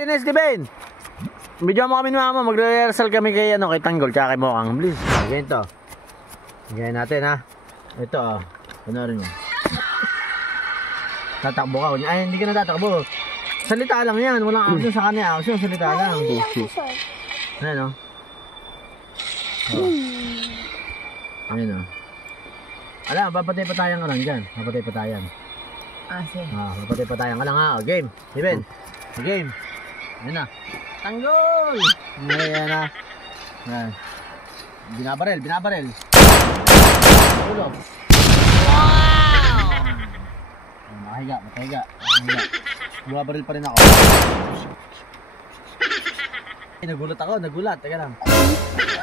Ines, Steven. Video mo kami ni mama, magre-rehearsal kami kay kay Tanggol tsaka kay Mokang. Please. Ganito. Ganyan natin ha. Ito oh. Panorin mo. Tatakbo ka. Ay, hindi ka na tatakbo. Salita lang yan. Walang action sa kanya. Action, salita lang. Ayan o. Ayan o. Alam, papatay pa tayong alam dyan. Papatay pa tayong. Sige. Papatay pa tayong alam ha. Game. Steven. Game. Ayan na. Tanggol! Ayan na. Ayan. Binabarel, binabarel. Ulo. Wow! Makahiga, makahiga. Bumabaril pa rin ako. Nagulat ako, nagulat. Teka lang.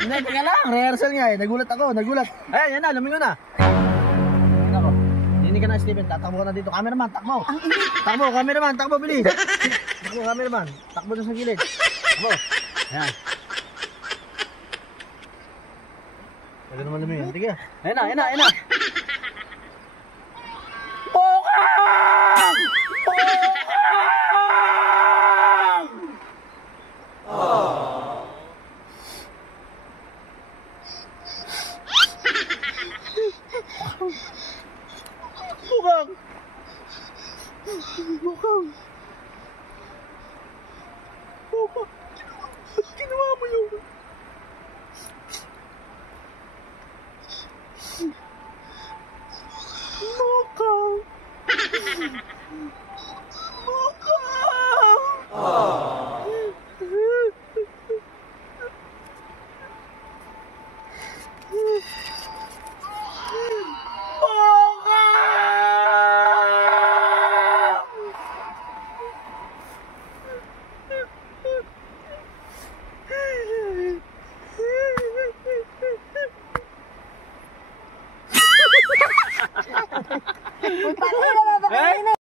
Teka lang, rehearsal nga eh. Nagulat ako, nagulat. Ayan, yan na, lumingon na. Ako. Hindi ka na, Steven. Tatakbo ka na dito. Cameraman, takbo. Takbo, cameraman, takbo, bilis. Takbo, cameraman. Takbo na sa gilid. Takbo. Ayan. Taga naman lumingon. Sige. Ayan na, ayan na, ayan na. Pokang! Pokang! Pokang! Pokang! Ba't ginawa mo yun? Pokang! Paano na ba?